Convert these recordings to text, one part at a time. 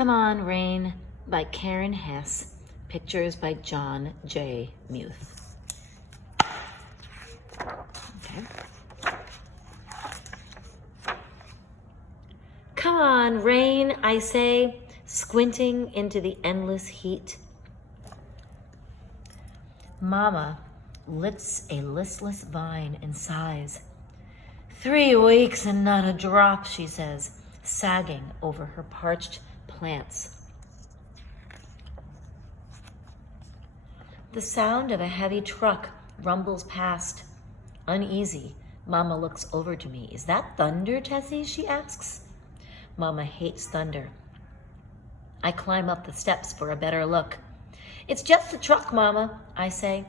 Come On, Rain by Karen Hesse. Pictures by John J. Muth. Okay. Come on, rain, I say, squinting into the endless heat. Mama lifts a listless vine and sighs. 3 weeks and not a drop, she says, sagging over her parched plants. The sound of a heavy truck rumbles past. Uneasy, Mama looks over to me. Is that thunder, Tessie? She asks. Mama hates thunder. I climb up the steps for a better look. It's just a truck, Mama, I say.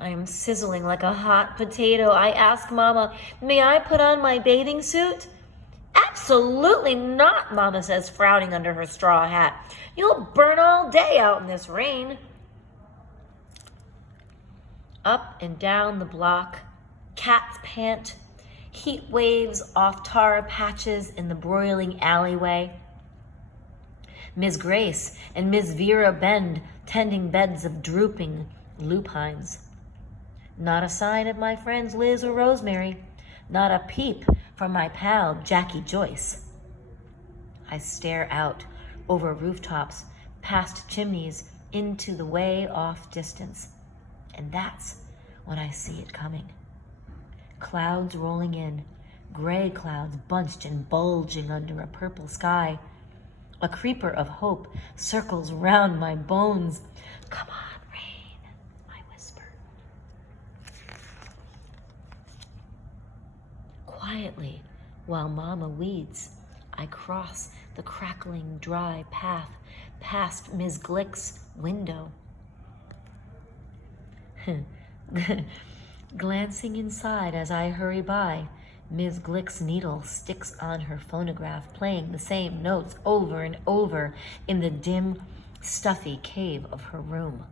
I am sizzling like a hot potato. I ask Mama, may I put on my bathing suit? Absolutely not, Mama says, frowning under her straw hat. You'll burn all day out in this rain. Up and down the block, cats pant, heat waves off tar patches in the broiling alleyway. Ms. Grace and Ms. Vera bend, tending beds of drooping lupines. Not a sign of my friends Liz or Rosemary, not a peep from my pal Jackie Joyce. I stare out over rooftops, past chimneys, into the way off distance. And that's when I see it coming. Clouds rolling in, gray clouds bunched and bulging under a purple sky. A creeper of hope circles round my bones. Come on, rain, I whisper. Quietly, while Mama weeds, I cross the crackling, dry path past Ms. Glick's window. Glancing inside as I hurry by, Ms. Glick's needle sticks on her phonograph, playing the same notes over and over in the dim, stuffy cave of her room.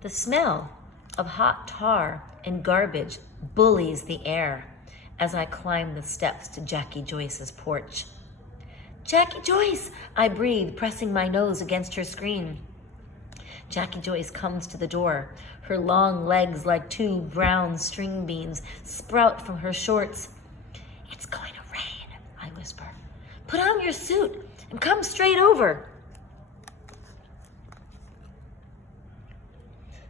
The smell of hot tar and garbage bullies the air as I climb the steps to Jackie Joyce's porch. Jackie Joyce, I breathe, pressing my nose against her screen. Jackie Joyce comes to the door. Her long legs, like 2 brown string beans, sprout from her shorts. It's going to rain, I whisper. Put on your suit and come straight over.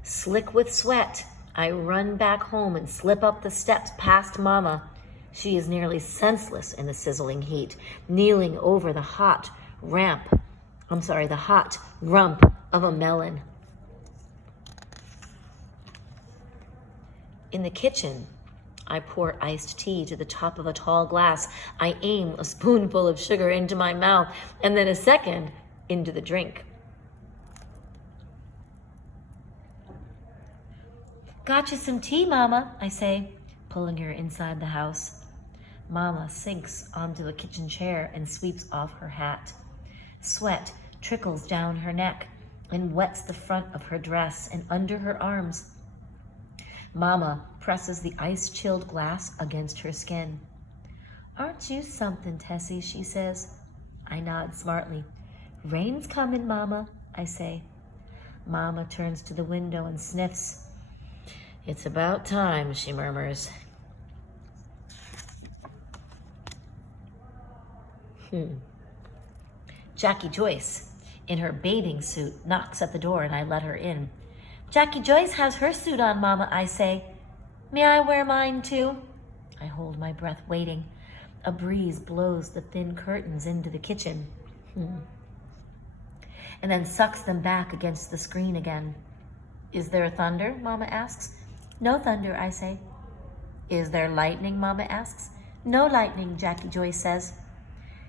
Slick with sweat, I run back home and slip up the steps past Mama. She is nearly senseless in the sizzling heat, kneeling over the hot rump of a melon. In the kitchen, I pour iced tea to the top of a tall glass. I aim a spoonful of sugar into my mouth and then a second into the drink. Got you some tea, Mama, I say, pulling her inside the house. Mama sinks onto a kitchen chair and sweeps off her hat. Sweat trickles down her neck and wets the front of her dress and under her arms. Mama presses the ice-chilled glass against her skin. Aren't you something, Tessie, she says. I nod smartly. Rain's coming, Mama, I say. Mama turns to the window and sniffs. It's about time, she murmurs. Jackie Joyce, in her bathing suit, knocks at the door and I let her in. Jackie Joyce has her suit on, Mama, I say. May I wear mine too? I hold my breath, waiting. A breeze blows the thin curtains into the kitchen. And then sucks them back against the screen again. Is there thunder? Mama asks. No thunder, I say. Is there lightning? Mama asks. No lightning, Jackie Joyce says.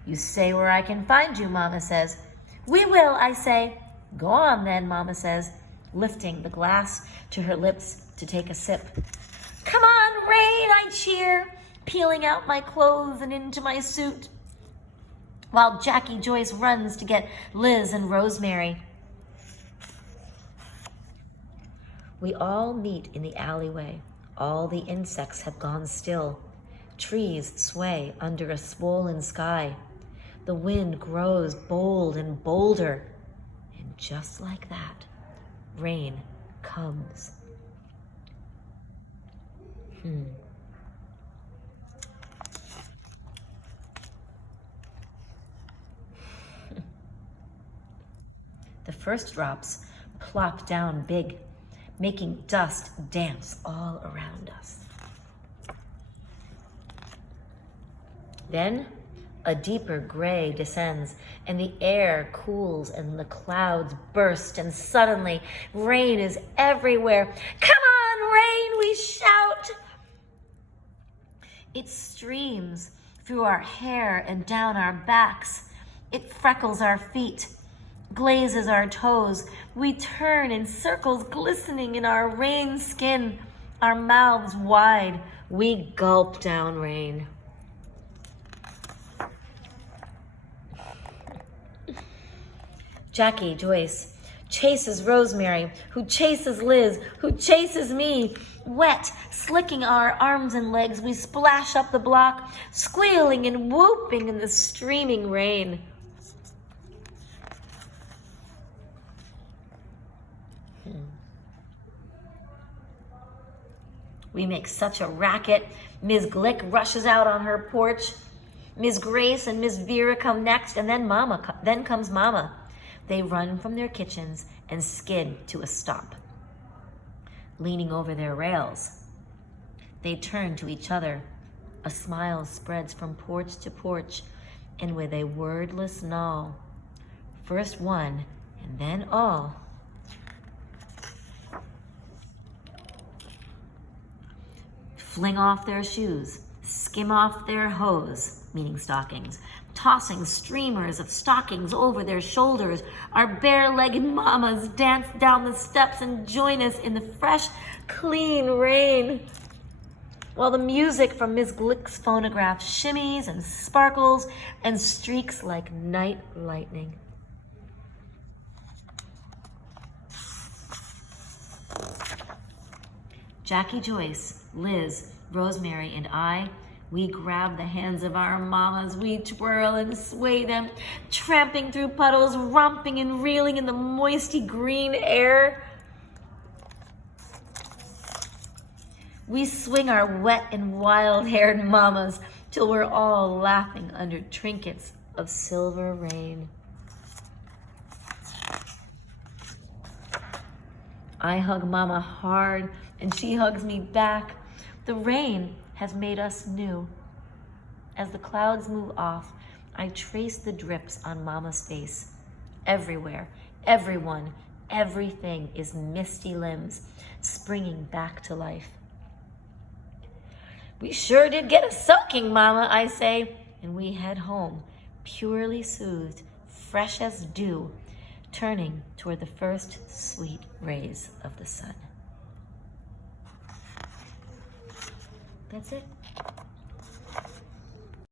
You say where I can find you, Mama says. We will, I say. Go on then, Mama says, lifting the glass to her lips to take a sip. Come on, rain, I cheer, peeling out my clothes and into my suit, while Jackie Joyce runs to get Liz and Rosemary. We all meet in the alleyway. All the insects have gone still. Trees sway under a swollen sky. The wind grows bold and bolder. And just like that, rain comes. The first drops plop down big, making dust dance all around us. Then a deeper gray descends, and the air cools, and the clouds burst, and suddenly rain is everywhere. Come on, rain, we shout. It streams through our hair and down our backs. It freckles our feet, glazes our toes. We turn in circles, glistening in our rain skin, our mouths wide. We gulp down rain. Jackie Joyce chases Rosemary, who chases Liz, who chases me. Wet, slicking our arms and legs, we splash up the block, squealing and whooping in the streaming rain. We make such a racket. Ms. Glick rushes out on her porch. Ms. Grace and Miss Vera come next, and then comes Mama. They run from their kitchens and skid to a stop. Leaning over their rails, they turn to each other. A smile spreads from porch to porch, and with a wordless gnaw, first one and then all, fling off their shoes, skim off their hose, meaning stockings, tossing streamers of stockings over their shoulders. Our bare-legged mamas dance down the steps and join us in the fresh, clean rain, while the music from Miss Glick's phonograph shimmies and sparkles and streaks like night lightning. Jackie Joyce, Liz, Rosemary, and I, we grab the hands of our mamas, we twirl and sway them, tramping through puddles, romping and reeling in the moisty green air. We swing our wet and wild-haired mamas till we're all laughing under trinkets of silver rain. I hug Mama hard, and she hugs me back. The rain has made us new. As the clouds move off, I trace the drips on Mama's face. Everywhere, everyone, everything is misty limbs, springing back to life. We sure did get a soaking, Mama, I say, and we head home, purely soothed, fresh as dew, turning toward the first sweet rays of the sun. That's it.